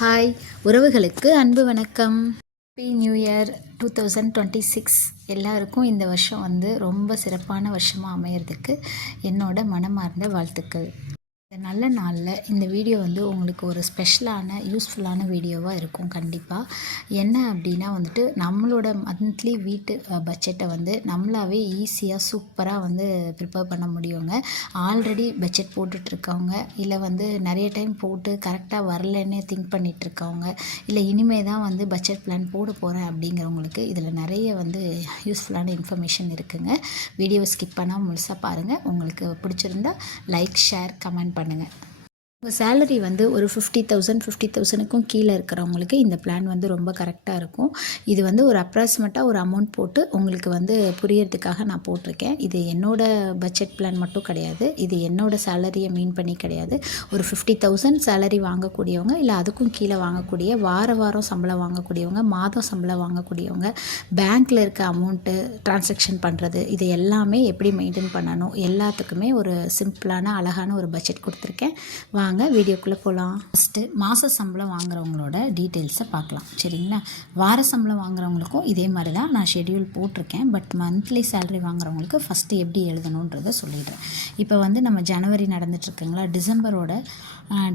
Hi உறவுகளுக்கு அன்பு வணக்கம். Happy new year two thousand twenty six எல்லாருக்கும் இந்த வருஷம் வந்து ரொம்ப சிறப்பான வருஷமாக அமையிறதுக்கு என்னோட மனமார்ந்த வாழ்த்துக்கள். இந்த நல்ல நாளில் இந்த வீடியோ வந்து உங்களுக்கு ஒரு ஸ்பெஷலான யூஸ்ஃபுல்லான வீடியோவாக இருக்கும் கண்டிப்பாக என்ன அப்படின்னா வந்துட்டு நம்மளோட மந்த்லி வீட்டு பட்ஜெட்டை வந்து நம்மளாவே ஈஸியாக சூப்பராக வந்து ப்ரிப்பேர் பண்ண முடியுங்க. ஆல்ரெடி பட்ஜெட் போட்டுட்ருக்கவங்க இல்லை வந்து நிறைய டைம் போட்டு கரெக்டாக வரலன்னு திங்க் பண்ணிகிட்ருக்கவங்க இல்லை இனிமே தான் வந்து பட்ஜெட் பிளான் போட போகிறேன் அப்படிங்கிறவங்களுக்கு இதில் நிறைய வந்து யூஸ்ஃபுல்லான இன்ஃபர்மேஷன் இருக்குதுங்க வீடியோ ஸ்கிப் பண்ணால் முழுசாக பாருங்கள் உங்களுக்கு பிடிச்சிருந்தா லைக் ஷேர் கமெண்ட் பண்ணுங்கள் உங்கள் சேலரி வந்து ஒரு ஃபிஃப்டி தௌசண்ட் ஃபிஃப்டி தௌசண்ட்க்கும் கீழே இருக்கிறவங்களுக்கு இந்த பிளான் வந்து ரொம்ப கரெக்டாக இருக்கும். இது வந்து ஒரு அப்ராக்சிமேட்டாக ஒரு அமௌண்ட் போட்டு உங்களுக்கு வந்து புரியறதுக்காக நான் போட்டிருக்கேன். இது என்னோட பட்ஜெட் பிளான் மட்டும் கிடையாது. இது என்னோட சேலரியை மீன் பண்ணி கிடையாது. ஒரு ஃபிஃப்டி தௌசண்ட் சேலரி வாங்கக்கூடியவங்க இல்லை அதுக்கும் கீழே வாங்கக்கூடிய வார வாரம் சம்பளம் வாங்கக்கூடியவங்க மாதம் சம்பளம் வாங்கக்கூடியவங்க பேங்க்கில் இருக்க அமௌண்ட்டு டிரான்சாக்ஷன் பண்ணுறது இது எல்லாமே எப்படி மெயின்டைன் பண்ணணும் எல்லாத்துக்குமே ஒரு சிம்பிளான அழகான ஒரு பட்ஜெட் கொடுத்துருக்கேன். வாங்க வீடியோக்குள்ளே போகலாம் ஃபஸ்ட்டு மாத சம்பளம் வாங்குறவங்களோட டீட்டெயில்ஸை பார்க்கலாம். சரிங்களா? வார சம்பளம் வாங்குறவங்களுக்கும் இதே மாதிரி தான் நான் ஷெட்யூல் போட்டிருக்கேன். பட் மந்த்லி சேலரி வாங்குறவங்களுக்கு ஃபஸ்ட்டு எப்படி எழுதணுன்றதை சொல்லிடுறேன். இப்போ வந்து நம்ம ஜனவரி நடந்துட்டுருக்குங்களா டிசம்பரோட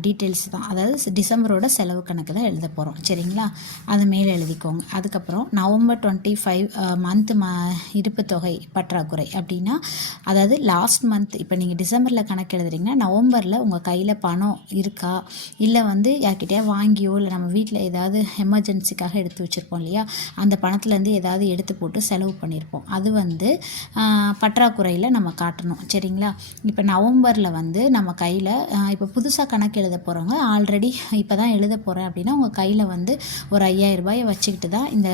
டீட்டெயில்ஸ் தான். அதாவது டிசம்பரோட செலவு கணக்கு தான் எழுத போகிறோம் சரிங்களா? அது மேலே எழுதிக்கோங்க. அதுக்கப்புறம் நவம்பர் டுவெண்ட்டி ஃபைவ் மந்த் ம இருப்பு தொகை பற்றாக்குறை அப்படின்னா அதாவது லாஸ்ட் மந்த் இப்போ நீங்கள் டிசம்பரில் கணக்கு எழுதுறீங்கன்னா நவம்பரில் உங்கள் கையில் பணம் இருக்கா? இல்லை வந்து யார்கிட்டயா வாங்கியோ இல்லை நம்ம வீட்டில் ஏதாவது எமர்ஜென்சிக்காக எடுத்து வச்சுருப்போம் இல்லையா? அந்த பணத்துலேருந்து ஏதாவது எடுத்து போட்டு செலவு பண்ணியிருப்போம் அது வந்து பற்றாக்குறையில் நம்ம காட்டணும். சரிங்களா? இப்போ நவம்பரில் வந்து நம்ம கையில் இப்போ புதுசாக கணக்கு எழுத போகிறவங்க ஆல்ரெடி இப்போ தான் எழுத போகிறேன் அப்படின்னா உங்கள் கையில் வந்து ஒரு ஐயாயிரம் ரூபாயை வச்சுக்கிட்டு தான் இந்த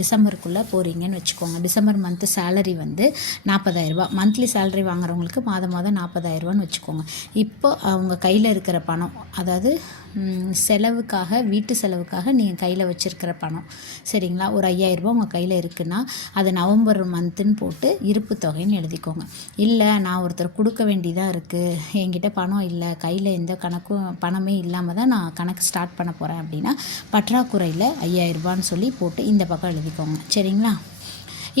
டிசம்பருக்குள்ளே போகிறீங்கன்னு வச்சுக்கோங்க. டிசம்பர் மந்த்து சேலரி வந்து நாற்பதாயிரரூபா மந்த்லி சேலரி வாங்குறவங்களுக்கு மாதம் மாதம் நாற்பதாயிரரூபான்னு வச்சுக்கோங்க. இப்போ அவங்க கையில் இருக்கிற பணம் அதாவது செலவுக்காக வீட்டு செலவுக்காக நீங்கள் கையில் வச்சுருக்கிற பணம் சரிங்களா? ஒரு ஐயாயிரரூபா உங்கள் கையில் இருக்குன்னா அது நவம்பர் மந்த்துன்னு போட்டு இருப்பு தொகைன்னு எழுதிக்கோங்க. இல்லை நான் ஒருத்தர் கொடுக்க வேண்டியதாக இருக்குது என்கிட்ட பணம் இல்லை கையில் எந்த கணக்கும் பணமே இல்லாமல் தான் நான் கணக்கு ஸ்டார்ட் பண்ண போகிறேன் அப்படின்னா பற்றாக்குறையில் ஐயாயிரரூபான்னு சொல்லி போட்டு இந்த பக்கம் எழுதிக்கோங்க. சரிங்களா?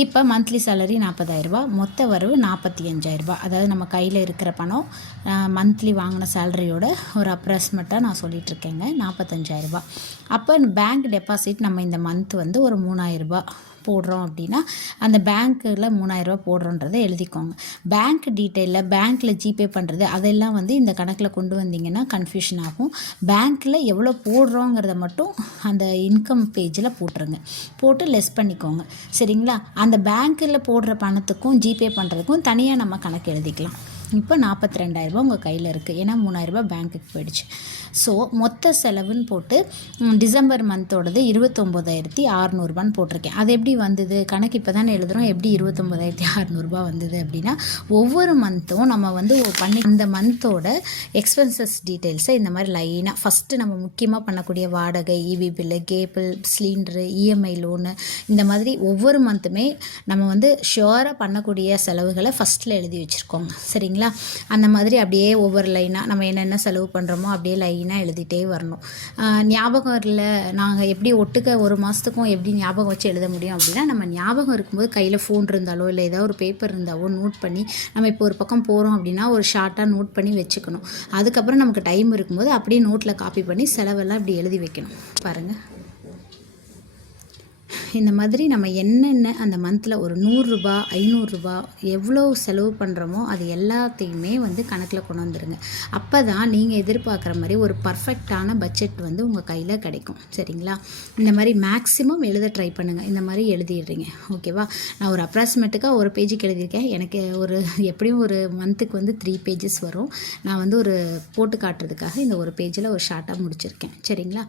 இப்போ மந்த்லி சேலரி நாற்பதாயிரரூபா மொத்த வரவு நாற்பத்தி அஞ்சாயிரரூபா. அதாவது நம்ம கையில் இருக்கிற பணம் மந்த்லி வாங்கின சேலரியோட ஒரு அப்ராக்சிமேட்டாக நான் சொல்லிகிட்ருக்கேங்க நாற்பத்தஞ்சாயிரரூபா அப்போ பேங்க் டெபாசிட் நம்ம இந்த மந்த் வந்து ஒரு மூணாயிரரூபா போடுறோம் அப்படின்னா அந்த பேங்க்கில் மூணாயிரரூபா போடுறோன்றதை எழுதிக்கோங்க. பேங்க் டீட்டெயிலில் பேங்க்கில் ஜிபே பண்ணுறது அதெல்லாம் வந்து இந்த கணக்கில் கொண்டு வந்தீங்கன்னா கன்ஃபியூஷன் ஆகும். பேங்க்கில் எவ்வளோ போடுறோங்கிறத மட்டும் அந்த இன்கம் பேஜில் போட்டுருங்க. போட்டு லெஸ் பண்ணிக்கோங்க. சரிங்களா? அந்த பேங்க்கில் போடுற பணத்துக்கும் ஜிபே பண்ணுறதுக்கும் தனியாக நம்ம கணக்கு எழுதிக்கலாம். இப்போ நாற்பத்தி ரெண்டாயிரரூபா உங்கள் கையில் இருக்குது ஏன்னா மூணாயிரரூபா பேங்க்குக்கு போயிடுச்சு. ஸோ மொத்த செலவுன்னு போட்டு டிசம்பர் மந்தோடது இருபத்தொம்போதாயிரத்தி ஆறுநூறுபான்னு போட்டிருக்கேன். அது எப்படி வந்தது? கணக்கு இப்போ தானே எழுதுகிறோம் எப்படி இருபத்தொம்போதாயிரத்தி அறநூறுபா வந்தது அப்படின்னா ஒவ்வொரு மந்த்தும் நம்ம வந்து பண்ணி அந்த மந்தோட எக்ஸ்பென்சஸ் டீட்டெயில்ஸை இந்த மாதிரி லைனாக ஃபஸ்ட்டு நம்ம முக்கியமாக பண்ணக்கூடிய வாடகை EB bill cable cylinder EMI loan இந்த மாதிரி ஒவ்வொரு மந்த்துமே நம்ம வந்து ஷுவராக பண்ணக்கூடிய செலவுகளை ஃபஸ்ட்டில் எழுதி வச்சுருக்கோங்க. இல்லைங்களா? அந்த மாதிரி அப்படியே ஒவ்வொரு லைனாக நம்ம என்னென்ன செலவு பண்ணுறோமோ அப்படியே லைனாக எழுதிட்டே வரணும். ஞாபகம் இல்லை நாங்கள் எப்படி ஒட்டுக்க ஒரு மாதத்துக்கும் எப்படி ஞாபகம் வச்சு எழுத முடியும் அப்படின்னா நம்ம ஞாபகம் இருக்கும்போது கையில் ஃபோன் இருந்தாலோ இல்லை ஏதாவது ஒரு பேப்பர் இருந்தாவோ நோட் பண்ணி நம்ம இப்போ ஒரு பக்கம் போகிறோம் அப்படின்னா ஒரு ஷார்ட்டாக நோட் பண்ணி வச்சுக்கணும். அதுக்கப்புறம் நமக்கு டைம் இருக்கும்போது அப்படியே நோட்டில் காப்பி பண்ணி செலவெல்லாம் இப்படி எழுதி வைக்கணும். பாருங்கள் இந்த மாதிரி நம்ம என்னென்ன அந்த மந்தில் ஒரு நூறுரூபா ஐநூறுரூபா எவ்வளோ செலவு பண்ணுறோமோ அது எல்லாத்தையுமே வந்து கணக்கில் கொண்டு வந்துடுங்க அப்போ தான் நீங்கள் எதிர்பார்க்குற மாதிரி ஒரு பர்ஃபெக்டான பட்ஜெட் வந்து உங்கள் கையில் கிடைக்கும். சரிங்களா? இந்த மாதிரி மேக்ஸிமம் எழுத ட்ரை பண்ணுங்கள் இந்த மாதிரி எழுதிடுறீங்க. ஓகேவா நான் ஒரு அப்ராக்சிமேட்டுக்காக ஒரு பேஜுக்கு எழுதியிருக்கேன். எனக்கு ஒரு எப்படியும் ஒரு மந்த்துக்கு வந்து த்ரீ பேஜஸ் வரும். நான் வந்து ஒரு போட்டு காட்டுறதுக்காக இந்த ஒரு பேஜில் ஒரு ஷார்ட்டாக முடிச்சிருக்கேன். சரிங்களா?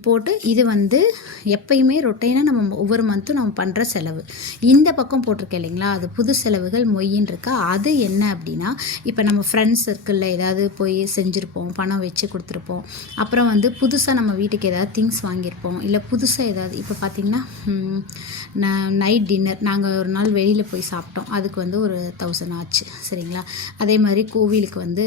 போட்டு இது வந்து எப்பயுமே ரொட்டைனாக நம்ம நம்ம ஒவ்வொரு மந்த்தும் நம்ம பண்ணுற செலவு. இந்த பக்கம் போட்டிருக்கேன் இல்லைங்களா? அது புது செலவுகள் மொய்ன்னு இருக்கா? அது என்ன அப்படின்னா இப்போ நம்ம ஃப்ரெண்ட்ஸ் சர்க்கிளில் ஏதாவது போய் செஞ்சுருப்போம் பணம் வச்சு கொடுத்துருப்போம். அப்புறம் வந்து புதுசாக நம்ம வீட்டுக்கு ஏதாவது திங்ஸ் வாங்கியிருப்போம். இல்லை புதுசாக ஏதாவது இப்போ பார்த்திங்கன்னா நைட் டின்னர் நாங்கள் ஒரு நாள் வெளியில் போய் சாப்பிட்டோம். அதுக்கு வந்து ஒரு தௌசண்ட் ஆச்சு. சரிங்களா? அதே மாதிரி கோவிலுக்கு வந்து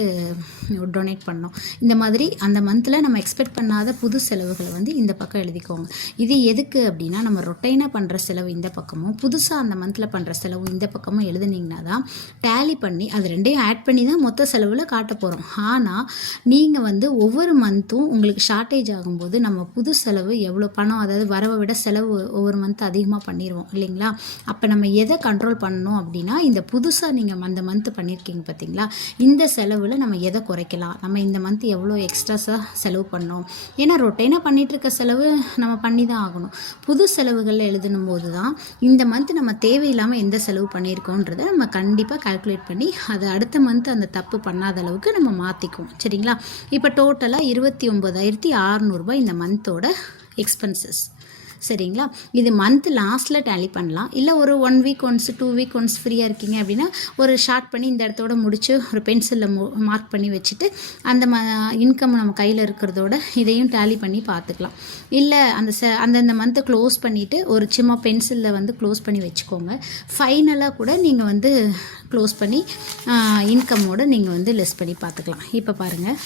டொனேட் பண்ணோம். இந்த மாதிரி அந்த மந்தில் நம்ம எக்ஸ்பெக்ட் பண்ணாத புது செலவுகளை வந்து இந்த பக்கம் எழுதிக்கோங்க. இது எதுக்கு அப்படின்னா நம்ம ரொட்டைனாக பண்ணுற செலவு இந்த பக்கமும் புதுசாக அந்த மந்தில் பண்ணுற செலவு இந்த பக்கமும் எழுதுனீங்கன்னா தான் டேலி பண்ணி அது ரெண்டையும் ஆட் பண்ணி தான் மொத்த செலவில் காட்ட போகிறோம் ஆனால் நீங்கள் வந்து ஒவ்வொரு மந்த்தும் உங்களுக்கு ஷார்ட்டேஜ் ஆகும்போது நம்ம புது செலவு எவ்வளோ பணம் அதாவது வரவை விட செலவு ஒவ்வொரு மந்த் அதிகமாக பண்ணிடுவோம் இல்லைங்களா? அப்போ நம்ம எதை கண்ட்ரோல் பண்ணணும் அப்படின்னா இந்த புதுசாக நீங்கள் அந்த மந்த்து பண்ணியிருக்கீங்க பார்த்தீங்களா இந்த செலவில் நம்ம எதை குறைக்கலாம்? நம்ம இந்த மந்த் எவ்வளோ எக்ஸ்ட்ராஸாக செலவு பண்ணோம்? ஏன்னா ரொட்டைனாக பண்ணிகிட்ருக்க செலவு நம்ம பண்ணி தான் ஆகணும். புது செலவு செலவுகளில் எழுதணும் போது தான் இந்த மந்த் நம்ம தேவையில்லாமல் எந்த செலவு பண்ணியிருக்கோன்றதை நம்ம கண்டிப்பாக கால்குலேட் பண்ணி அதை அடுத்த மந்த் அந்த தப்பு பண்ணாத அளவுக்கு நம்ம மாற்றிக்குவோம் சரிங்களா? இப்போ டோட்டலாக இருபத்தி ஒம்பதாயிரத்தி அறநூறுபா இந்த மந்தோட எக்ஸ்பென்சஸ் சரிங்களா? இது மந்த் லாஸ்ட்டில் டேலி பண்ணலாம். இல்லை ஒரு one week once two week once ஃப்ரீயாக இருக்கீங்க அப்படின்னா ஒரு ஷார்ட் பண்ணி இந்த இடத்தோட முடிச்சு ஒரு பென்சிலில் மார்க் பண்ணி வச்சுட்டு அந்த ம இன்கம் நம்ம கையில் இருக்கிறதோட இதையும் டேலி பண்ணி பார்த்துக்கலாம். இல்லை அந்த ச அந்தந்த மந்த்தை க்ளோஸ் பண்ணிவிட்டு ஒரு சும்மா பென்சிலில் வந்து க்ளோஸ் பண்ணி வச்சுக்கோங்க. ஃபைனலாக கூட நீங்கள் வந்து க்ளோஸ் பண்ணி இன்கம்மோடு நீங்கள் வந்து லெஸ் பண்ணி பார்த்துக்கலாம். இப்போ பாருங்கள்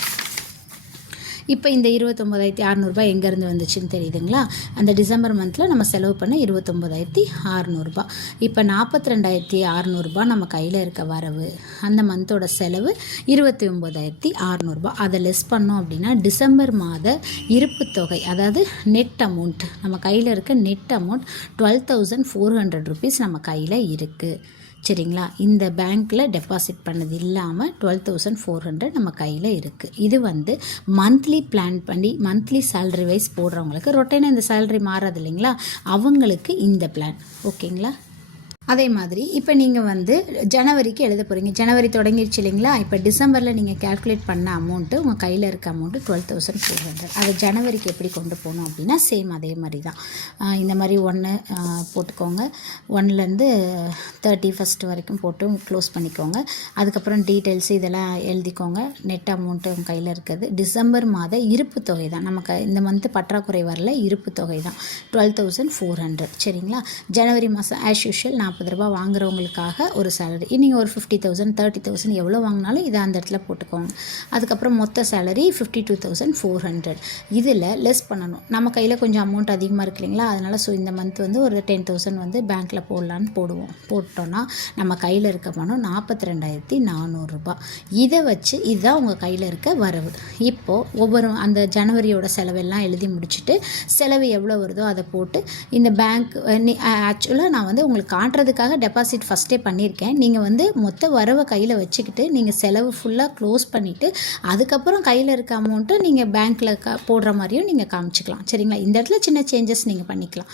இப்போ இந்த இருபத்தொம்போதாயிரத்தி அறநூறுபா எங்கேருந்து வந்துச்சுன்னு தெரியுதுங்களா? அந்த டிசம்பர் மந்தில் நம்ம செலவு பண்ண இருபத்தொம்போதாயிரத்தி அறநூறுபா. இப்போ நாற்பத்தி ரெண்டாயிரத்தி அறநூறுபா நம்ம கையில் இருக்க வரவு அந்த மந்தோட செலவு இருபத்தி ஒம்போதாயிரத்தி அறநூறுபா. அதை லெஸ் பண்ணோம் அப்படின்னா டிசம்பர் மாத இருப்பு தொகை அதாவது நெட் அமௌண்ட் நம்ம கையில் இருக்க net amount twelve thousand four hundred rupees நம்ம கையில் இருக்குது சரிங்களா? இந்த பேங்க்கில் டெபாசிட் பண்ணது இல்லாமல் டுவெல் தௌசண்ட் ஃபோர் ஹண்ட்ரட் நம்ம கையில் இருக்குது இது வந்து மந்த்லி பிளான் பண்ணி மந்த்லி சேல்ரி வைஸ் போடுறவங்களுக்கு ரொட்டைனாக இந்த சேல்ரி மாறாது இல்லைங்களா? அவங்களுக்கு இந்த பிளான் ஓகேங்களா? அதே மாதிரி இப்போ நீங்கள் வந்து ஜனவரிக்கு எழுத போகிறீங்க ஜனவரி தொடங்கிடுச்சு இல்லைங்களா? இப்போ டிசம்பரில் நீங்கள் கேல்குலேட் பண்ண அமௌண்ட்டு உங்கள் கையில் இருக்க amount twelve thousand four hundred அதை ஜனவரிக்கு எப்படி கொண்டு போகணும் அப்படின்னா சேம் அதே மாதிரி தான் இந்த மாதிரி ஒன்று போட்டுக்கோங்க. ஒன்லேருந்து தேர்ட்டி ஃபஸ்ட் வரைக்கும் போட்டு க்ளோஸ் பண்ணிக்கோங்க. அதுக்கப்புறம் டீட்டெயில்ஸ் இதெல்லாம் எழுதிக்கோங்க. நெட் அமௌண்ட்டு உங்கள் கையில் இருக்குது. டிசம்பர் மாத இருப்பு தொகை தான் நமக்கு இந்த மந்த்து பற்றாக்குறை வரல இருப்பு தொகை தான் டுவெல் தௌசண்ட் ஃபோர் ஹண்ட்ரட் சரிங்களா? ஜனவரி மாதம் ஆஸ் யூஷுவல் நான் நாற்பது ரூபா வாங்குறவங்களுக்காக ஒரு சேலரி நீங்கள் ஒரு ஃபிஃப்டி தௌசண்ட் தேர்ட்டி தௌசண்ட் எவ்வளோ வாங்கினாலும் இதை அந்த இடத்துல போட்டுக்கோங்க அதுக்கப்புறம் மொத்த salary fifty two thousand four hundred இதில் லெஸ் பண்ணணும் நம்ம கையில் கொஞ்சம் அமௌண்ட் அதிகமாக இருக்கு இல்லைங்களா அதனால் ஸோ இந்த மந்த் வந்து ஒரு டென் தௌசண்ட் வந்து பேங்க்கில் போடலான்னு போடுவோம் போட்டோன்னா நம்ம கையில் இருக்க பணம் நாற்பத்தி ரெண்டாயிரத்தி நானூறுரூபா இதை வச்சு இதுதான் உங்கள் கையில் இருக்க வரவு இப்போது ஒவ்வொரு அந்த ஜனவரியோட செலவெல்லாம் எழுதி முடிச்சுட்டு செலவு எவ்வளோ வருதோ அதை போட்டு இந்த பேங்க் ஆக்சுவலாக நான் வந்து உங்களுக்கு காட்டுறது அதுக்காக டெபாசிட் ஃபஸ்ட்டே பண்ணியிருக்கேன். நீங்கள் வந்து மொத்த வரவை கையில் வச்சுக்கிட்டு நீங்கள் செலவு ஃபுல்லாக க்ளோஸ் பண்ணிவிட்டு அதுக்கப்புறம் கையில் இருக்க அமௌண்ட்டு நீங்கள் பேங்க்கில் க போடுற மாதிரியும் நீங்கள் காமிச்சிக்கலாம். சரிங்களா? இந்த இடத்துல சின்ன சேஞ்சஸ் நீங்கள் பண்ணிக்கலாம்.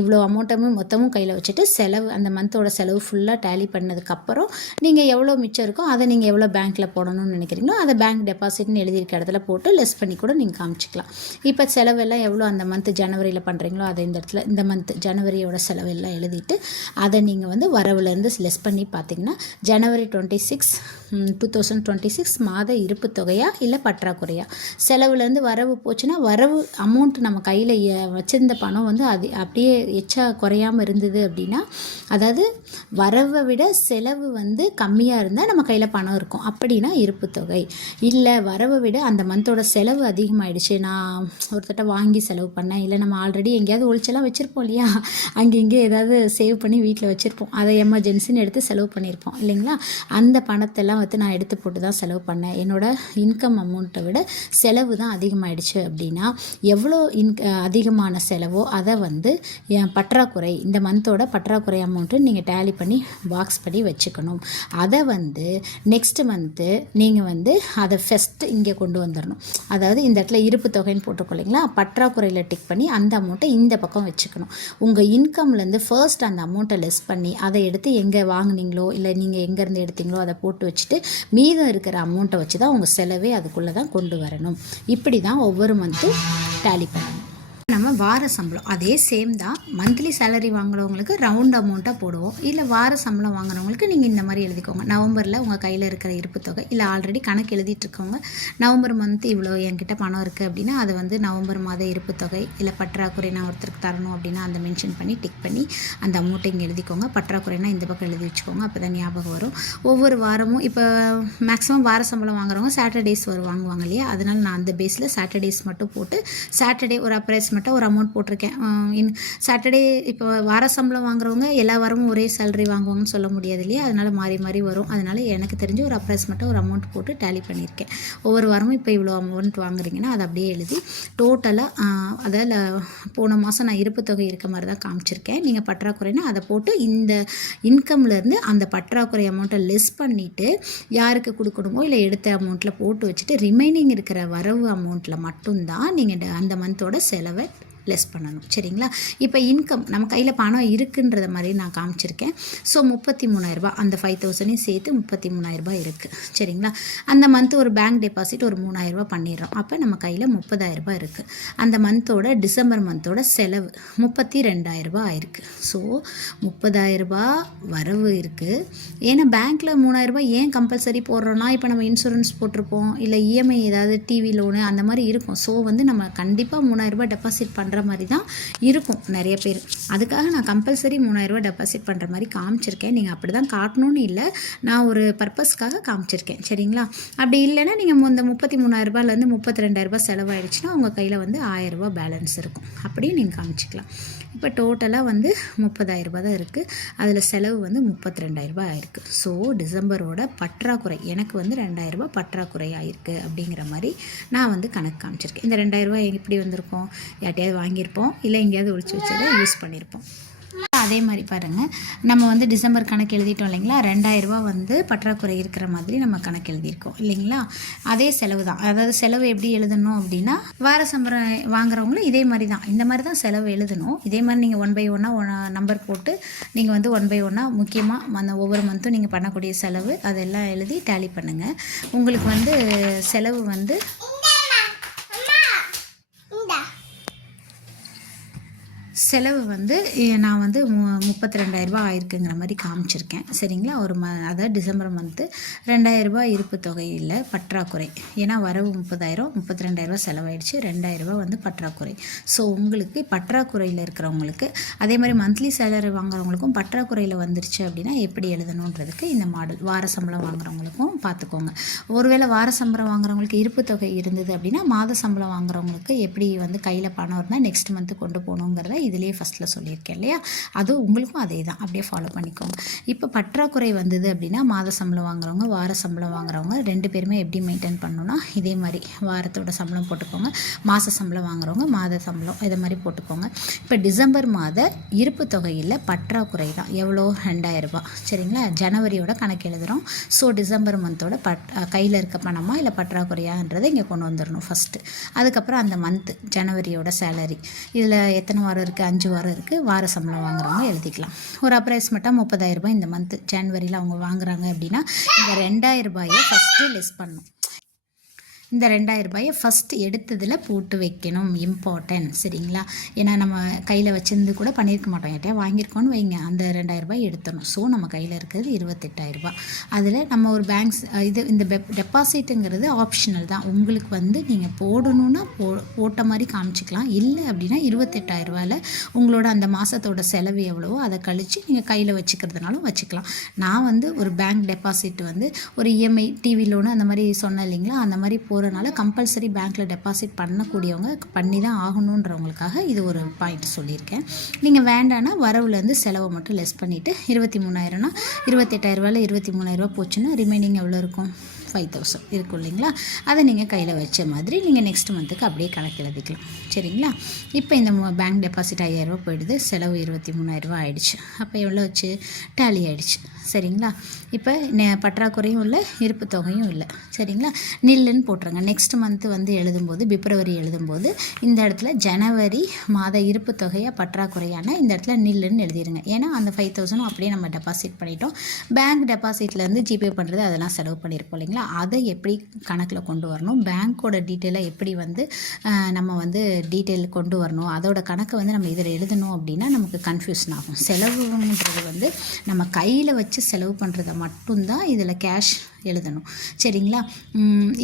இவ்வளோ அமௌண்ட்டமும் மொத்தமும் கையில் வச்சுட்டு செலவு அந்த மந்தோட செலவு ஃபுல்லாக டேலி பண்ணதுக்கப்புறம் நீங்கள் எவ்வளோ மிச்சம் இருக்கோ அதை நீங்கள் எவ்வளோ பேங்க்கில் போடணும்னு நினைக்கிறீங்களோ அதை பேங்க் டெபாசிட்னு எழுதியிருக்க இடத்துல போட்டு லெஸ் பண்ணி கூட நீங்கள் காமிச்சிக்கலாம். இப்போ செலவெல்லாம் எவ்வளோ அந்த மந்த் ஜனவரியில் பண்ணுறீங்களோ அதை இந்த இடத்துல இந்த மந்த் ஜனவரியோட செலவெல்லாம் எழுதிட்டு அதை நீங்கள் நீங்கள் வந்து வரவுலேருந்து லெஸ் பண்ணி பார்த்தீங்கன்னா ஜனவரி twenty six two thousand twenty six மாத இருப்பு தொகையா இல்லை பற்றாக்குறையா? செலவுலேருந்து வரவு போச்சுன்னா வரவு அமௌண்ட் நம்ம கையில் வச்சுருந்த பணம் வந்து அது அப்படியே எச்சா குறையாமல் இருந்தது அப்படின்னா அதாவது வரவை விட செலவு வந்து கம்மியாக இருந்தால் நம்ம கையில் பணம் இருக்கும். அப்படின்னா இருப்பு தொகை. இல்லை வரவை விட அந்த மந்தோட செலவு அதிகமாகிடுச்சு நான் ஒருத்தட்ட வாங்கி செலவு பண்ணேன். இல்லை நம்ம ஆல்ரெடி எங்கேயாவது ஒழிச்செல்லாம் வச்சுருப்போம் இல்லையா? அங்கே இங்கே ஏதாவது சேவ் பண்ணி வீட்டில் வச்சு வச்சுருப்போம். அதை எமர்ஜென்சின்னு எடுத்து செலவு பண்ணியிருப்போம் இல்லைங்களா? அந்த பணத்தெல்லாம் வந்து நான் எடுத்து போட்டு தான் செலவு பண்ணேன். என்னோடய இன்கம் அமௌண்ட்டை விட செலவு தான் அதிகமாகிடுச்சு அப்படின்னா எவ்வளோ இன் அதிகமான செலவோ அதை வந்து என் பற்றாக்குறை இந்த மந்தோட பற்றாக்குறை அமௌண்ட்டு நீங்கள் டேலி பண்ணி பாக்ஸ் பண்ணி வச்சுக்கணும். அதை வந்து நெக்ஸ்ட் மந்த்து நீங்கள் வந்து அதை ஃபஸ்ட்டு இங்கே கொண்டு வந்துடணும் அதாவது இந்த இடத்துல இருப்பு தொகைன்னு போட்டிருக்கோம் இல்லைங்களா? பற்றாக்குறையில் டிக் பண்ணி அந்த அமௌண்ட்டை இந்த பக்கம் வச்சுக்கணும். உங்கள் இன்கம்லேருந்து ஃபர்ஸ்ட் அந்த அமௌண்ட்டை லெஸ் பண்ணி அதை எடுத்து எங்கே வாங்கினீங்களோ இல்லை நீங்கள் எங்கேருந்து எடுத்தீங்களோ அதை போட்டு வச்சுட்டு மீதம் இருக்கிற அமௌண்ட்டை வச்சு தான் உங்கள் செலவே அதுக்குள்ளே தான் கொண்டு வரணும். இப்படி தான் ஒவ்வொரு மந்த்தும் டேலி பண்ணணும். நம்ம வார சம்பளம். அதே சேம் தான். மந்த்லி சேலரி வாங்குறவங்களுக்கு ரவுண்ட் அமௌண்ட்டாக போடுவோம். இல்லை வார சம்பளம் வாங்குறவங்களுக்கு நீங்கள் இந்த மாதிரி எழுதிக்கோங்க. நவம்பரில் உங்கள் கையில் இருக்கிற இருப்பு தொகை இல்லை ஆல்ரெடி கணக்கு எழுதிட்டு இருக்கவங்க நவம்பர் மந்த் இவ்வளோ என்கிட்ட பணம் இருக்குது அப்படின்னா அது வந்து நவம்பர் மாத இருப்பு தொகை இல்லை பற்றாக்குறை நான் ஒருத்தருக்கு தரணும் அப்படின்னா அந்த மென்ஷன் பண்ணி டிக் பண்ணி அந்த அமௌண்ட்டை இங்கே எழுதிக்கோங்க. பற்றாக்குறைனா இந்த பக்கம் எழுதி வச்சுக்கோங்க. அப்போ தான் ஞாபகம் வரும். ஒவ்வொரு வாரமும் இப்போ மேக்ஸிமம் வார சம்பளம் வாங்குறவங்க சாட்டர்டேஸ் ஒரு வாங்குவாங்க இல்லையா? அதனால் நான் அந்த பேஸில் சாட்டர்டேஸ் மட்டும் போட்டு சாட்டர்டே ஒரு அப்ரைஸ்மெண்ட்டாக ஒரு அமௌண்ட் போட்டிருக்கேன். இன் சாட்டர்டே இப்போ வார சம்பளம் வாங்குறவங்க எல்லா வாரமும் ஒரே சேலரி வாங்குவாங்கன்னு சொல்ல முடியாது இல்லையா? அதனால் மாறி மாறி வரும். அதனால் எனக்கு தெரிஞ்சு ஒரு அப்ராக்சிமேட்டாக ஒரு அமௌண்ட் போட்டு டேலி பண்ணியிருக்கேன். ஒவ்வொரு வாரமும் இப்போ இவ்வளோ அமௌண்ட் வாங்குறீங்கன்னா அதை அப்படியே எழுதி டோட்டலாக அதில் போன மாதம் நான் இருப்பு தொகை இருக்க மாதிரி தான் காமிச்சிருக்கேன். நீங்கள் பற்றாக்குறைனா அதை போட்டு இந்த இன்கம்லேருந்து அந்த பற்றாக்குறை அமௌண்ட்டை லெஸ் பண்ணிவிட்டு யாருக்கு கொடுக்கணுமோ இல்லை எடுத்த அமௌண்ட்டில் போட்டு வச்சுட்டு ரிமைனிங் இருக்கிற வரவு அமௌண்ட்டில் மட்டும்தான் நீங்கள் அந்த மந்தோட செலவை லெஸ் பண்ணணும். சரிங்களா? இப்போ இன்கம் நம்ம கையில் பணம் இருக்குன்றத மாதிரி நான் காமிச்சிருக்கேன். ஸோ முப்பத்தி மூணாயிரரூபா அந்த ஃபைவ் தௌசண்டையும் சேர்த்து முப்பத்தி மூணாயிரரூபா இருக்குது சரிங்களா? அந்த மந்த் ஒரு பேங்க் டெபாசிட் ஒரு மூணாயிரரூபா பண்ணிடுறோம். அப்போ நம்ம கையில் முப்பதாயிரரூபா இருக்குது அந்த மந்தோட டிசம்பர் மந்தோட செலவு முப்பத்தி ரெண்டாயிரரூபா ஆயிருக்கு. ஸோ முப்பதாயிரரூபா வரவு இருக்குது ஏன்னா பேங்க்கில் மூணாயிரரூபா ஏன் கம்பல்சரி போடுறோன்னா இப்போ நம்ம இன்சூரன்ஸ் போட்டிருப்போம். இல்லை இஎம்ஐ ஏதாவது டிவி லோனு அந்த மாதிரி இருக்கும். ஸோ வந்து நம்ம கண்டிப்பாக மூணாயிரரூபா டெபாசிட் பண்ணுற மாதிரி தான் இருக்கும் நிறைய பேர். அதுக்காக நான் கம்பல்சரி மூணாயிரரூபா டெபாசிட் பண்ணுற மாதிரி காமிச்சிருக்கேன். நீங்கள் அப்படி தான் காட்டணும்னு இல்லை. நான் ஒரு பர்பஸ்க்காக காமிச்சிருக்கேன். சரிங்களா? அப்படி இல்லைன்னா நீங்கள் இந்த முப்பத்தி மூணாயிரரூபாலேருந்து முப்பத்தி ரெண்டாயிரரூபா செலவாயிடுச்சுன்னா உங்கள் கையில் வந்து ஆயிரரூபா பேலன்ஸ் இருக்கும். அப்படியும் நீங்கள் காமிச்சிக்கலாம். இப்போ டோட்டலாக வந்து முப்பதாயிரரூபா தான் இருக்குது அதில் செலவு வந்து முப்பத்தி ரெண்டாயிரரூபா ஆயிருக்கு. ஸோ டிசம்பரோட பற்றாக்குறை எனக்கு வந்து ரெண்டாயிரரூபா பற்றாக்குறை ஆயிருக்கு அப்படிங்கிற மாதிரி நான் வந்து கணக்கு காமிச்சிருக்கேன். இந்த ரெண்டாயிரரூபா எப்படி வந்திருக்கோம்? யார்ட்டையாவது வாங்கியிருப்போம். இல்லை எங்கேயாவது ஒழிச்சு வச்சதை யூஸ் பண்ணியிருப்போம். அதே மாதிரி பாருங்கள் நம்ம வந்து டிசம்பர் கணக்கு எழுதிட்டோம் இல்லைங்களா? ரெண்டாயிரரூபா வந்து பற்றாக்குறை இருக்கிற மாதிரி நம்ம கணக்கு எழுதியிருக்கோம். இல்லைங்களா? அதே செலவு தான். அதாவது செலவு எப்படி எழுதணும் அப்படின்னா வார சம்பளம் வாங்குறவங்களும் இதே மாதிரி தான். இந்த மாதிரி தான் செலவு எழுதணும். இதே மாதிரி நீங்கள் ஒன் பை ஒன்னாக ஒன் நம்பர் போட்டு நீங்கள் வந்து ஒன் பை ஒன்னாக முக்கியமாக அந்த ஒவ்வொரு மந்த்தும் நீங்கள் பண்ணக்கூடிய செலவு அதெல்லாம் எழுதி டேலி பண்ணுங்கள் உங்களுக்கு வந்து செலவு வந்து செலவு வந்து நான் வந்து மு முப்பத்தி ரெண்டாயிரரூபா ஆயிருக்குங்கிற மாதிரி காமிச்சிருக்கேன். சரிங்களா? ஒரு ம அதாவது டிசம்பர் மந்த்து ரெண்டாயிரரூபா இருப்பு தொகையில் பற்றாக்குறை. ஏன்னா வரவு முப்பதாயிரம் முப்பத்தி ரெண்டாயிரரூபா செலவாயிடுச்சு ரெண்டாயிரரூபா வந்து பற்றாக்குறை. ஸோ உங்களுக்கு பற்றாக்குறையில் இருக்கிறவங்களுக்கு அதே மாதிரி மந்த்லி சேலரி வாங்குறவங்களுக்கும் பற்றாக்குறையில் வந்துருச்சு அப்படின்னா எப்படி எழுதணுன்றதுக்கு இந்த மாடல் வார சம்பளம் வாங்குறவங்களுக்கும் பார்த்துக்கோங்க ஒருவேளை வார சம்பளம் வாங்குறவங்களுக்கு இருப்பு தொகை இருந்தது அப்படின்னா மாத சம்பளம் வாங்குறவங்களுக்கு எப்படி வந்து கையில் பணம் இருந்தால் நெக்ஸ்ட் மந்த்து கொண்டு போகணுங்கிறத இதுலேயே ஃபஸ்ட்டில் சொல்லியிருக்கேன் இல்லையா? அது உங்களுக்கும் அதே தான் அப்படியே ஃபாலோ பண்ணிக்கோங்க. இப்போ பற்றாக்குறை வந்தது அப்படின்னா மாத சம்பளம் வாங்குறவங்க வார சம்பளம் வாங்குறவங்க ரெண்டு பேருமே எப்படி மெயின்டைன் பண்ணணும்னா இதே மாதிரி வாரத்தோட சம்பளம் போட்டுக்கோங்க. மாத சம்பளம் வாங்குறவங்க மாத சம்பளம் இதை மாதிரி போட்டுக்கோங்க. இப்போ டிசம்பர் மாத இருப்பு தொகையில் பற்றாக்குறை தான். எவ்வளோ? ரெண்டாயிரம் ரூபாய். சரிங்களா? ஜனவரியோட கணக்கு எழுதுகிறோம் ஸோ டிசம்பர் மந்தோட பட் கையில் இருக்க பணமா இல்லை பற்றாக்குறையான்றதை இங்கே கொண்டு வந்துடணும் ஃபஸ்ட்டு அதுக்கப்புறம் அந்த மந்த்து ஜனவரியோட சேலரி இதில் எத்தனை வாரம் இருக்குது அஞ்சு வாரம் இருக்குது வார சம்பளம் வாங்குறவங்க எழுதிக்கலாம். ஒரு அப்ரைஸ்மெண்ட்டாக முப்பதாயிரம் இந்த மந்த் ஜான்வரியில் அவங்க வாங்குறாங்க அப்படின்னா இந்த ரெண்டாயிரம் ரூபாயை ஃபஸ்ட்டு லெஸ் பண்ணும் இந்த ரெண்டாயிரம் ரூபாயை ஃபஸ்ட் எடுத்ததில் போட்டு வைக்கணும். இம்பார்ட்டன்ட் சரிங்களா? ஏன்னா நம்ம கையில் வச்சிருந்து கூட பண்ணியிருக்க மாட்டோம். யார்ட்டையா வாங்கியிருக்கோன்னு வைங்க. அந்த ரெண்டாயிரம் ரூபாய் எடுத்தணும் ஸோ நம்ம கையில் இருக்கிறது இருபத்தெட்டாயிரம் அதில் நம்ம ஒரு பேங்க்ஸ் இது இந்த டெபாசிட்டுங்கிறது ஆப்ஷனல் தான். உங்களுக்கு வந்து நீங்கள் போடணும்னா போ போட்ட மாதிரி காமிச்சிக்கலாம். இல்லை அப்படின்னா இருபத்தெட்டாயிரம் ரூபாயில் உங்களோட அந்த மாதத்தோட செலவு எவ்வளவோ அதை கழித்து நீங்கள் கையில் வச்சுக்கிறதுனாலும் வச்சுக்கலாம். நான் வந்து ஒரு பேங்க் டெபாசிட் வந்து ஒரு இஎம்ஐ டிவி லோனு அந்த மாதிரி சொன்னேன் இல்லைங்களா? அந்த மாதிரி போ போகிறனால கம்பல்சரி பேங்க்கில் டெபாசிட் பண்ணக்கூடியவங்க பண்ணி தான் ஆகணுன்றவங்களுக்காக இது ஒரு பாயிண்ட் சொல்லியிருக்கேன். நீங்கள் வேண்டான்னா வரவுலேருந்து செலவை மட்டும் லெஸ் பண்ணிவிட்டு இருபத்தி மூணாயிரம்னா இருபத்தெட்டாயிரரூவாயில் இருபத்தி மூணாயிரரூவா போச்சுன்னா ரிமைனிங் எவ்வளோ இருக்கும்? ஃபைவ் தௌசண்ட் இருக்கும் இல்லைங்களா? அதை நீங்கள் கையில் வச்ச மாதிரி நீங்கள் நெக்ஸ்ட் மந்த்துக்கு அப்படியே கணக்கு எழுதிக்கலாம். சரிங்களா? இப்போ இந்த பேங்க் டெபாசிட் ஐயாயிரரூபா போயிடுது. செலவு இருபத்தி மூணாயிரரூபா ஆயிடுச்சு. அப்போ எவ்வளோ வச்சு டேலி ஆயிடுச்சு. சரிங்களா? இப்போ நெ- பற்றாக்குறையும் இல்லை இருப்பு தொகையும் இல்லை. சரிங்களா? நில்லுன்னு போட்டுருங்க. நெக்ஸ்ட் மந்த்து வந்து எழுதும்போது பிப்ரவரி எழுதும்போது இந்த இடத்துல ஜனவரி மாத இருப்பு தொகையாக பற்றாக்குறையான இந்த இடத்துல நில்லுன்னு எழுதிடுங்க ஏன்னா அந்த ஃபைவ் தௌசண்டும் அப்படியே நம்ம டெபாசிட் பண்ணிட்டோம். பேங்க் டெபாசிட்லேருந்து ஜிபே பண்ணுறது அதெல்லாம் செலவு பண்ணியிருப்போம் இல்லைங்களா? இல்லைங்களா அதை எப்படி கணக்கில் கொண்டு வரணும்? பேங்க்கோட டீட்டெயிலை எப்படி வந்து நம்ம வந்து டீட்டெயில் கொண்டு வரணும்? அதோட கணக்கை வந்து நம்ம இதில் எழுதணும் அப்படின்னா நமக்கு கன்ஃபியூஷன் ஆகும். செலவுன்றது வந்து நம்ம கையில் வச்சு செலவு பண்ணுறத மட்டும்தான் இதில் கேஷ் எழுதணும். சரிங்களா?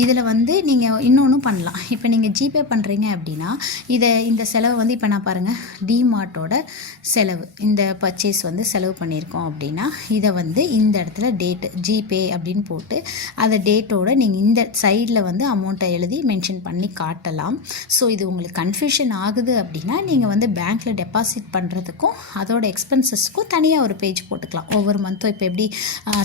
இதில் வந்து நீங்கள் இன்னொன்றும் பண்ணலாம். இப்போ நீங்கள் ஜிபே பண்ணுறீங்க அப்படின்னா இதை இந்த செலவு வந்து இப்போ நான் பாருங்கள் டிமார்ட்டோட செலவு இந்த பர்ச்சேஸ் வந்து செலவு பண்ணியிருக்கோம் அப்படின்னா இதை வந்து இந்த இடத்துல டேட்டு ஜிபே அப்படின்னு போட்டு அதை டேட்டோட நீங்கள் இந்த சைடில் வந்து அமௌண்ட்டை எழுதி மென்ஷன் பண்ணி காட்டலாம். ஸோ இது உங்களுக்கு கன்ஃபியூஷன் ஆகுது அப்படின்னா நீங்கள் வந்து பேங்க்கில் டெபாசிட் பண்ணுறதுக்கும் அதோட எக்ஸ்பென்சஸ்க்கும் தனியாக ஒரு பேஜ் போட்டுக்கலாம். ஒவ்வொரு மந்த்தும் இப்போ எப்படி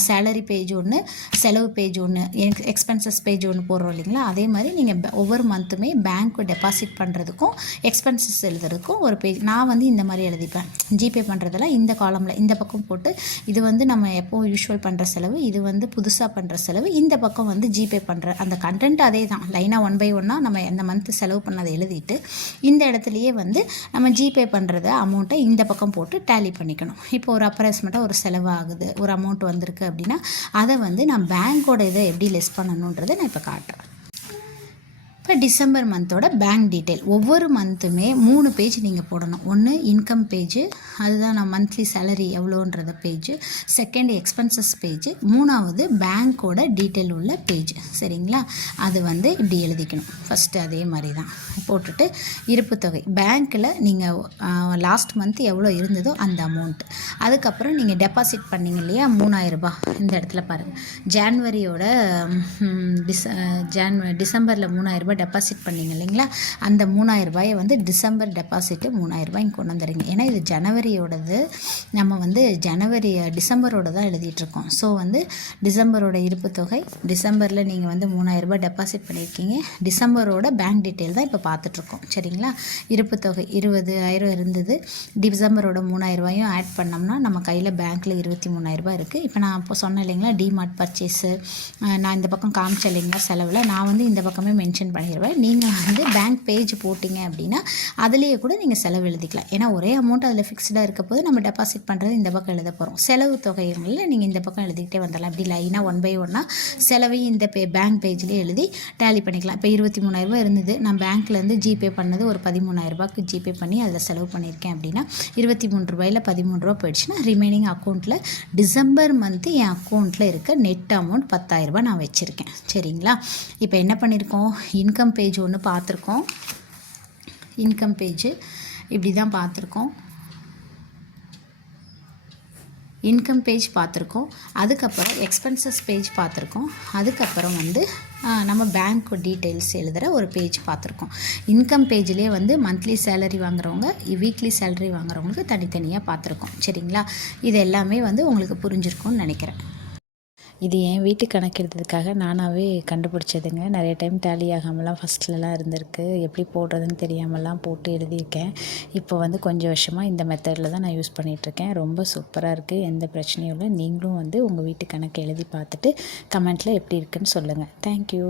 சேலரி பேஜ் ஒன்று செலவு பேஜ் ஒன்று எக்ஸ்பென்சஸ் பேஜ் ஒன்று போடுறோம் இல்லைங்களா? அதே மாதிரி நீங்கள் ஒவ்வொரு மந்த்துமே பேங்க் டெபாசிட் பண்ணுறதுக்கும் எக்ஸ்பென்சஸ் எழுதுறதுக்கும் ஒரு பேஜ் நான் வந்து இந்த மாதிரி எழுதிப்பேன். ஜிபே பண்ணுறதெல்லாம் இந்த காலமில் இந்த பக்கம் போட்டு இது வந்து நம்ம எப்போவும் யூஸ்வல் பண்ணுற செலவு இது வந்து புதுசாக பண்ணுற செலவு இந்த பக்கம் வந்து ஜிபே பண்ணுற அந்த கண்டென்ட் அதே தான். லைனாக ஒன் பை ஒன்னாக நம்ம எந்த மந்த்து செலவு பண்ணதை எழுதிட்டு இந்த இடத்துலையே வந்து நம்ம ஜிபே பண்ணுறத அமௌண்ட்டை இந்த பக்கம் போட்டு டேலி பண்ணிக்கணும். இப்போ ஒரு அப்ராக்சிமேட்டாக ஒரு செலவு ஆகுது ஒரு அமௌண்ட் வந்திருக்கு அப்படின்னா அதை வந்து நான் பேங்க் பேங்க்கோட இதை எப்படி லெஸ் பண்ணணுன்றதை நான் இப்போ காட்டுறேன். இப்போ டிசம்பர் மந்தோட பேங்க் டீட்டெயில் ஒவ்வொரு மந்த்துமே மூணு பேஜ் நீங்கள் போடணும். ஒன்று இன்கம் பேஜு அதுதான் நான் மந்த்லி சேலரி எவ்வளோன்றத பேஜு செகண்ட் எக்ஸ்பென்சஸ் பேஜு மூணாவது பேங்க்கோட டீட்டெயில் உள்ள பேஜ் சரிங்களா? அது வந்து இப்படி எழுதிக்கணும். ஃபஸ்ட்டு அதே மாதிரி தான் போட்டுட்டு இருப்பு தொகை பேங்க்கில் நீங்கள் லாஸ்ட் மந்த் எவ்வளோ இருந்ததோ அந்த அமௌண்ட் அதுக்கப்புறம் நீங்கள் டெபாசிட் பண்ணீங்க இல்லையா? மூணாயிரரூபா இந்த இடத்துல பாருங்கள் ஜான்வரியோட டிச ஜான் டிசம்பரில் மூணாயிரரூபா டெபாசிட் பண்ணீங்க இல்லைங்களா? அந்த மூணாயிரரூபாயை வந்து டிசம்பர் டெபாசிட்டு மூணாயிரரூபாய்க்கு கொண்டு வந்துடுங்க. ஏன்னா இது ஜனவரியோடது. நம்ம வந்து ஜனவரி டிசம்பரோட தான் எழுதிட்டுருக்கோம். ஸோ வந்து டிசம்பரோட இருப்பு தொகை டிசம்பரில் நீங்கள் வந்து மூணாயிரம் ரூபாய் டெபாசிட் பண்ணியிருக்கீங்க. டிசம்பரோட பேங்க் டீட்டெயில் தான் இப்போ பார்த்துட்ருக்கோம் சரிங்களா? இருப்பு தொகை இருபது ஆயிரம் இருந்தது. டிசம்பரோட மூணாயிரரூபாயும் ஆட் பண்ணோம்னா நம்ம கையில் பேங்க்கில் இருபத்தி மூணாயிரம் ரூபாய் இருக்குது இப்போ நான் இப்போ சொன்னேன் இல்லைங்களா? டிமார்ட் பர்ச்சேஸு நான் இந்த பக்கம் காமிச்சேன் இல்லைங்களா? செலவில். நான் வந்து இந்த பக்கமே மென்ஷன் பண்ணிடுவேன் நீங்கள் வந்து பேங்க் பேஜ் போட்டிங்க அப்படின்னா அதுலேயே கூட நீங்கள் செலவு எழுதிக்கலாம். ஏன்னா ஒரே அமௌண்ட் அதில் ஃபிக்ஸ்டாக இருக்க போது நம்ம டெபாசிட் பண்ணுறது இந்த பக்கம் எழுத போகிறோம் செலவு தொகைகளில் நீங்கள் இந்த பக்கம் எழுதிக்கிட்டே வந்துடலாம். அப்படி லைனாக ஒன் பை ஒன்னாக செலவையும் இந்த பே பேங்க் பேஜ்லேயே எழுதி டேலி பண்ணிக்கலாம். இப்போ இருபத்தி மூணாயிரரூபா இருந்தது. நான் பேங்க்லேருந்து ஜிபே பண்ணது ஒரு பதிமூணாயிரரூபாய்க்கு ஜிபே பண்ணி அதில் செலவு பண்ணியிருக்கேன் அப்படின்னா இருபத்தி மூணு ரூபாயில் பதிமூணு ரூபா போயிடுச்சுன்னா ரிமைனிங் அக்கௌண்ட்டில் டிசம்பர் மந்த்து என் அக்கௌண்ட்டில் இருக்க நெட் அமௌண்ட் பத்தாயிரரூபா நான் வச்சுருக்கேன். சரிங்களா? இப்போ என்ன பண்ணியிருக்கோம்? இன்கம் இன்கம் பேஜ் ஒன்று பார்த்துருக்கோம். இன்கம் பேஜ் இப்படி தான் பார்த்துருக்கோம். இன்கம் பேஜ் பார்த்துருக்கோம். அதுக்கப்புறம் எக்ஸ்பென்சஸ் பேஜ் பார்த்துருக்கோம். அதுக்கப்புறம் வந்து நம்ம பேங்க் டீட்டெயில்ஸ் எழுதுகிற ஒரு பேஜ் பார்த்துருக்கோம். இன்கம் பேஜ்லேயே வந்து மந்த்லி சேலரி வாங்குறவங்க வீக்லி சேலரி வாங்குறவங்களுக்கு தனித்தனியாக பார்த்துருக்கோம். சரிங்களா? இது எல்லாமே வந்து உங்களுக்கு புரிஞ்சிருக்கும்னு நினைக்கிறேன். இது என் வீட்டு கணக்கெடுத்ததுக்காக நானாகவே கண்டுபிடிச்சதுங்க. நிறைய டைம் டேலி ஆகாமலாம் ஃபஸ்ட்லலாம் இருந்திருக்கு. எப்படி போடுறதுன்னு தெரியாமலாம் போட்டு எழுதியிருக்கேன். இப்போ வந்து கொஞ்சம் வருஷமாக இந்த மெத்தடில் தான் நான் யூஸ் பண்ணிகிட்ருக்கேன் ரொம்ப சூப்பராக இருக்குது எந்த பிரச்சனையும் இல்லை. நீங்களும் வந்து உங்கள் வீட்டு கணக்கு எழுதி பார்த்துட்டு கமெண்ட்டில் எப்படி இருக்குன்னு சொல்லுங்கள் தேங்க்யூ